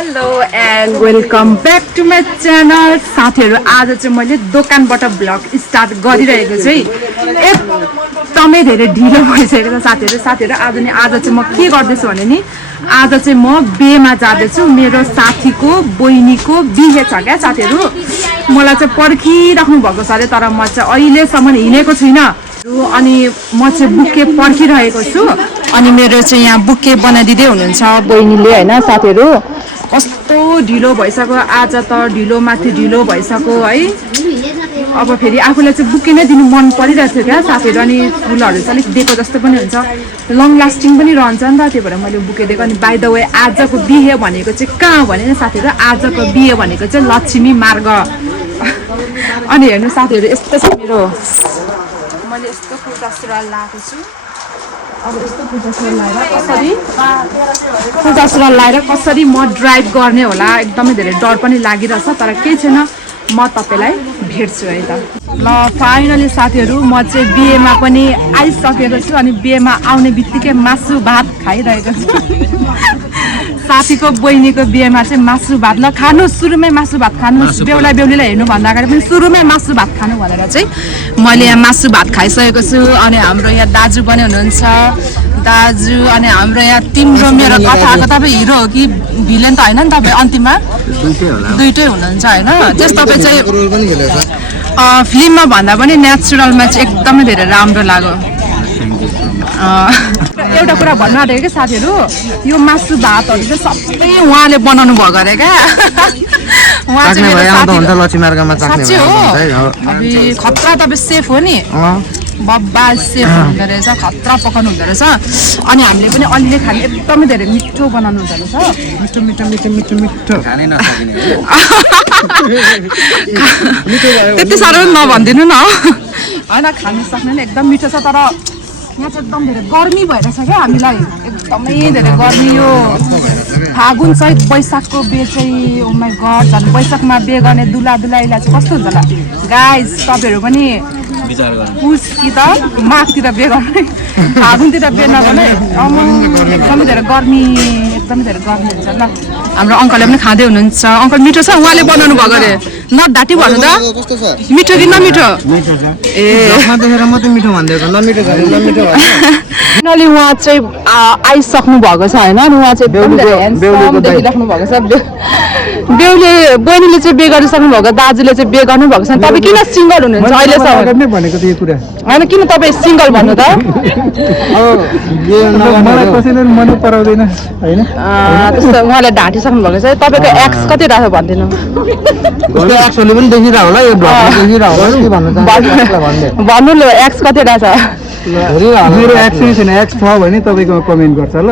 Hello and welcome back to my channel. साथीहरू आज चाहिँ मैले दोकानबाट भ्लग स्टार्ट गरिरहेको चाहिँ एकदमै धेरै ढिलो भइसकेको छ साथीहरू। आज चाहिँ म के गर्दैछु भने नि आज चाहिँ म बेमा जाँदैछु। मेरो साथीको बहिनीको बिहे छ क्या साथीहरू। मलाई चाहिँ पर्खिराख्नु भएको छ अरे, तर म चाहिँ अहिलेसम्म हिँडेको छुइनँ। अनि म चाहिँ बुके पर्खिरहेको छु। अनि मेरो चाहिँ यहाँ बुके बनाइदिँदै हुनुहुन्छ बहिनीले होइन साथीहरू। कस्तो ढिलो भइसक्यो आज त, ढिलोमाथि ढिलो भइसक्यो है। अब फेरि आफूलाई चाहिँ बुके नै दिनु मन परिरहेको थियो क्या साथीहरू। अनि फुलहरू चाहिँ अलिक दिएको जस्तो पनि हुन्छ, लङ लास्टिङ पनि रहन्छ नि त, त्यही भएर मैले बुके दिएको। अनि बाइ द वे आजको बिहे भनेको चाहिँ कहाँ भने नि साथीहरू, आजको बिहे भनेको चाहिँ लक्ष्मी मार्ग। अनि हेर्नु साथीहरू यस्तो छ मेरो, मैले यस्तो कुर्ता सुरुवाल लगाएको छु। अब यस्तो कुर्ता सुरुवाल लगाएर कसरी म ड्राइभ गर्ने होला, एकदमै धेरै डर पनि लागिरहेछ। तर केही छैन, म तपाईँलाई भेट्छु है त। ल फाइनली साथीहरू म चाहिँ बिहेमा पनि आइसकेको छु। अनि बिहेमा आउने बित्तिकै मासु भात खाइरहेको छु। साथीको बहिनीको बिहेमा चाहिँ मासु भात। ल खानु, सुरुमै मासु भात खानु। बेहुला बेहुलीलाई हेर्नुभन्दा अगाडि पनि सुरुमै मासु भात खानु भनेर चाहिँ मैले यहाँ मासु भात खाइसकेको छु। अनि हाम्रो यहाँ दाजु पनि हुनुहुन्छ, दाजु। अनि हाम्रो यहाँ तिम्रो मेरो कथाको तपाईँ हिरो हो कि भिलेन त होइन नि, तपाईँ अन्तिममा दुइटै हुनुहुन्छ होइन। त्यस तपाईँ चाहिँ फिल्ममा भन्दा पनि नेचुरलमा चाहिँ एकदमै धेरै राम्रो लाग्यो। एउटा कुरा भन्नु आँटेको क्या साथीहरू, यो मासु भातहरू चाहिँ सबै उहाँले बनाउनु भएको अरे क्या। उहाँ चाहिँ साँच्चै हो, खतरा तपाईँ सेफ हो नि, बब्बा सेफ हुँदो रहेछ, खतरा पकाउनु हुँदो रहेछ। अनि हामीले पनि अलिअलि खाने एकदमै धेरै मिठो बनाउनु हुँदो रहेछ। मिठो मिठो मिठो मिठो मिठो त्यति साह्रो पनि नभनिदिनु न होइन, खानु सक्ने नै एकदम मिठो छ। तर यहाँ चाहिँ एकदम धेरै गर्मी भइरहेछ क्या हामीलाई, एकदमै धेरै गर्मी। यो फागुन सहित वैशाखको बे चाहिँ ओ माइ गड, झन् वैशाखमा बे गर्ने दुला दुलाईलाई चाहिँ कस्तो हुन्छ होला गाइज। तपाईँहरू पनि पुस कि त माघतिर बे गर्ने, फागुनतिर बे नगर्ने। एकदमै धेरै गर्मी, एकदमै धेरै गर्मी हुन्छ। ल हाम्रो अङ्कलले पनि खाँदै हुनुहुन्छ। अङ्कल मिठो छ, उहाँले बनाउनु भएको अरे। नडाटी भन्नु त, मिठो कि नमिठो? ए फाइनली उहाँ चाहिँ आइसक्नु भएको छ होइन। उहाँ चाहिँ देखिराख्नु भएको छ। बेहुले बहिनीले चाहिँ बे गरिसक्नु भएको, दाजुले चाहिँ बे गर्नु भएको छ। तपाईँ किन सिङ्गल हुनुहुन्छ अहिलेसम्म होइन? किन तपाईँ सिङ्गल भन्नु त? त्यस्तो उहाँले ढाँटिसक्नु भएको छ। तपाईँको एक्स कति रहेछ भनिदिनु। भन्नु ल, एक्स कति रहेछ? मेरो एक्स छैन, एक्स छ भने तपाईँको कमेन्ट गर्छ ल।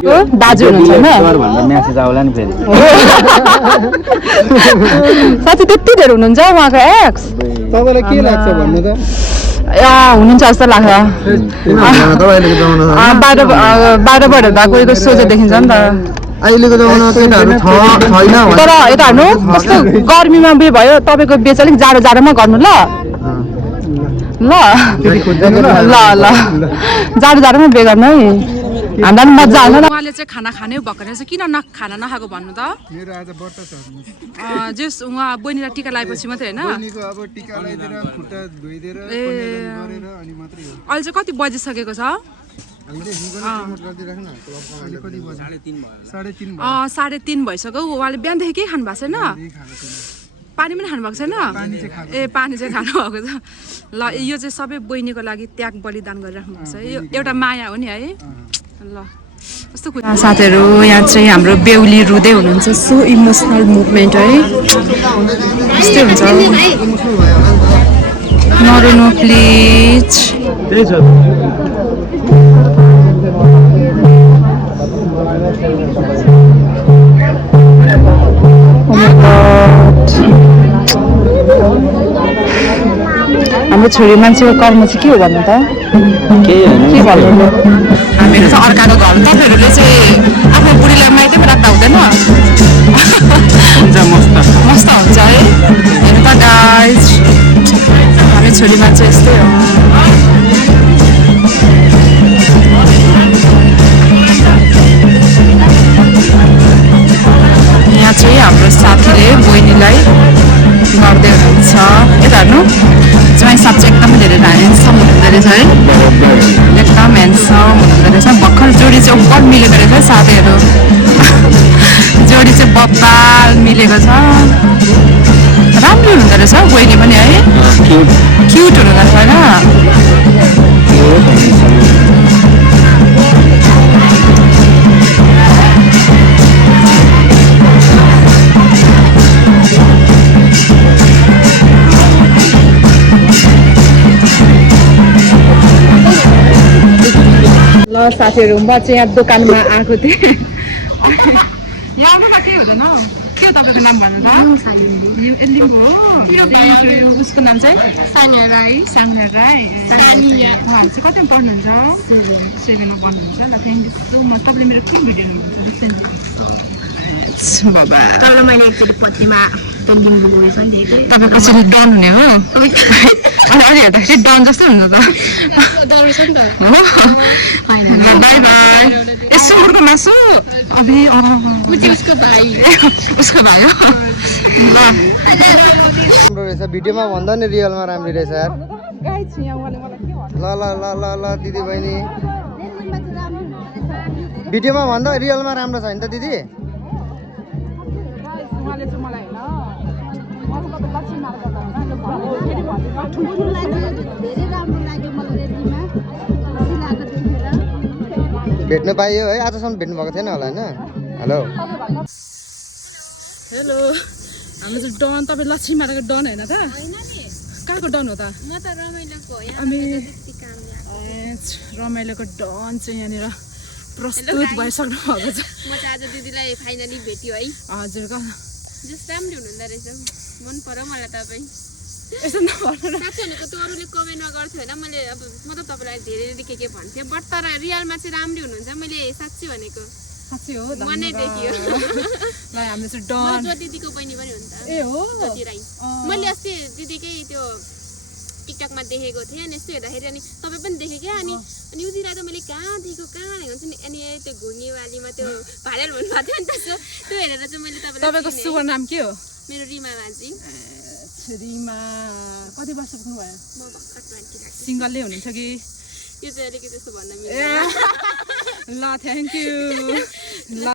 दाजु हुनुहुन्छ साथी, त्यति धेरै हुनुहुन्छ उहाँको एक्स? तपाईँलाई के लाग्छ भन्नु त? हुनुहुन्छ जस्तो लाग्छ। बाहिरबाट हेर्दा कोहीको सोझो देखिन्छ नि त। अहिलेको जमानामा केटाहरू छैन। तर यता हेर्नु कस्तो गर्मीमा बे भयो, तपाईँको बे चाहिँ अलिक जाडो जाडोमा गर्नु ल। ल ल ल जाडो जाडोमा बे गर्नु है, हामीलाई पनि मजा आउँछ। उहाँले चाहिँ खाना खानै भएको रहेछ, किन खाना नखाएको भन्नु त? मेरो आज व्रत छ। जस उहाँ बहिनीलाई टिका लगाएपछि मात्रै होइन, अब टिका लगाइदिएर खुट्टा धोइदिएर अनि मात्रै हो। अहिले चाहिँ कति बजिसकेको छ? 3:30 भइसक्यो। उहाँले बिहानदेखि केही खानु भएको छैन? पानी पनि खानु भएको छैन? ए पानी चाहिँ खानु भएको छ। ल यो चाहिँ सबै बहिनीको लागि त्याग बलिदान गरिराख्नु भएको छ। यो एउटा माया हो नि है। ल कस्तो खुसी साथीहरू, यहाँ चाहिँ हाम्रो बेहुली रुँदै हुनुहुन्छ। सो इमोसनल मुभमेन्ट है, यस्तै हुन्छ। नरुनु प्लिज। हाम्रो छोरी मान्छेको कर्म चाहिँ के हो भन्नु त? के भन्नु? हामीहरू चाहिँ अर्काको घर, तपाईँहरूले चाहिँ आफ्नो बुढीलाई माइतीमा राख्दा हुँदैन? मस्त हुन्छ है। हेर्नु त गाइज, हामी छोरी मान्छे यस्तै हो। ज्वाइँले बहिनीलाई गर्दै हुनुहुन्छ यता हेर्नु ज्वाइँ साँच्चै एकदमै धेरै ह्यान्डसम हुनुहुँदो रहेछ है एकदम ह्यान्डसम हुनुहुँदो रहेछ भर्खर जोडी चाहिँ ओभर मिलेको रहेछ साथीहरू जोडी चाहिँ बब्बाल मिलेको छ राम्रो हुनुहुँदो रहेछ बहिनी पनि है क्युट हुनुहुँदो रहेछ होइन ल साथीहरू म चाहिँ यहाँ दोकानमा आएको थिएँ यहाँ आउनुमा के हुँदैन के हो तपाईँको नाम भन्नु त लिम्बू हो उसको नाम चाहिँ साङ्ना राई उहाँहरू चाहिँ कतिमा पढ्नुहुन्छ 7मा पढ्नुहुन्छ ल थ्याङ्क यू सो मच तपाईँले मेरो के भिडियो हेर्नुहुन्छ बाबा तर मैले एकचोटि पत्नीमा त लिम्बू गएछ नि देखेँ तपाईँ कसरी डन हुने हो अनि अहिले हेर्दाखेरि डन जस्तो हुन्छ त दौडेछ नि त हो बाई बाई यसो उर्को मासु अभि उसको भाइ उसको भाइ हो राम्रो रहेछ भिडियोमा भन्दा नि रियलमा राम्रो रहेछ यार ल ल ल ल ल दिदी बहिनी भिडियोमा भन्दा रियलमा राम्रो छ नि त दिदी भेट्नु पाइयो है आजसम्म भेट्नु भएको थिएन होला होइन हेलो हेलो हाम्रो चाहिँ डन तपाईँ लक्ष्मी माताको डन होइन त कहाँको डन हो त म त रमाइलोको हो अनि रमाइलोको डन चाहिँ यहाँनिर प्रस्तुत भइसक्नु भएको छ म चाहिँ आज दिदीलाई फाइनली भेट्यो है हजुर जस राम्रो हुनुहुँदो रहेछ मन पर्यो मलाई तपाईँ यसो नभन्नु न साथी भनेको त अरूले कमेन्टमा गर्थ्यो होइन मैले अब म त तपाईँलाई धेरै के भन्थेँ बट तर रियलमा चाहिँ राम्रै हुनुहुन्छ मैले साँच्ची भनेको साँच्चै हो मनै देखियो ल हाम्रो चाहिँ डन जो दिदीको बहिनी पनि हो नि त ए हो ज्योति राई मैले अस्ति दिदीकै त्यो टिकटकमा देखेको थिएँ अनि यस्तो हेर्दाखेरि अनि तपाईँ पनि देखेँ क्या अनि युजी राई त मैले कहाँ देखेको कहाँ देखेको नि अनि त्यो घुर्नेवालीमा त्यो भाइरल भन्नुभएको थियो नि त त्यो हेरेर चाहिँ मैले तपाईँको शुभ नाम के हो मेरो रिमा माझी रिमा कति वर्ष पुग्नु भयो म भर्खर 20 लाग्छ सिङ्गलले हुनुहुन्छ कि यो चाहिँ अलिकति त्यस्तो भन्न मिल्दैन ल थ्याङ्क यू ल